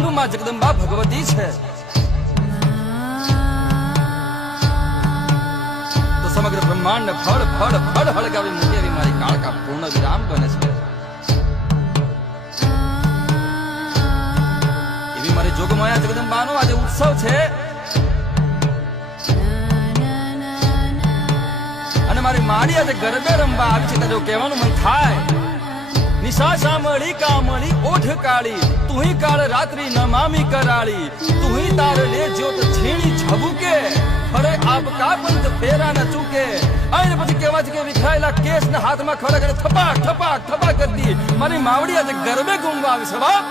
સ્વયંભૂમાં જગદંબા ભગવતી છે. તો સમગ્ર બ્રહ્માંડ ફળ ફળ ફળ હળગાવી મૂકે એવી મારી કાળકા પૂર્ણ વિરામ બને છે. એવી મારી જોગમાયા જગદંબાનો આજે ઉત્સવ છે. અને મારી માડી આજે ગરબે રમવા આવી છે તો કહેવાનું મન થાય. નિશા શામળી કામળી ઓઠ કાળી તુહી કાળ રાત્રિ નમામી કરાળી તુહી તાર લે જ્યોત ઝીણી ઝબુકે અરે આપકા પંથ ફેરા ન ચૂકે. અને પછી કહેવા છે કે વિખરાયેલા કેસ ને હાથમાં ખડક અને થપાક થપાક થપાક કરતી મારી માવડી આજે ગરબે ઘૂમવા આવી છે. બાપ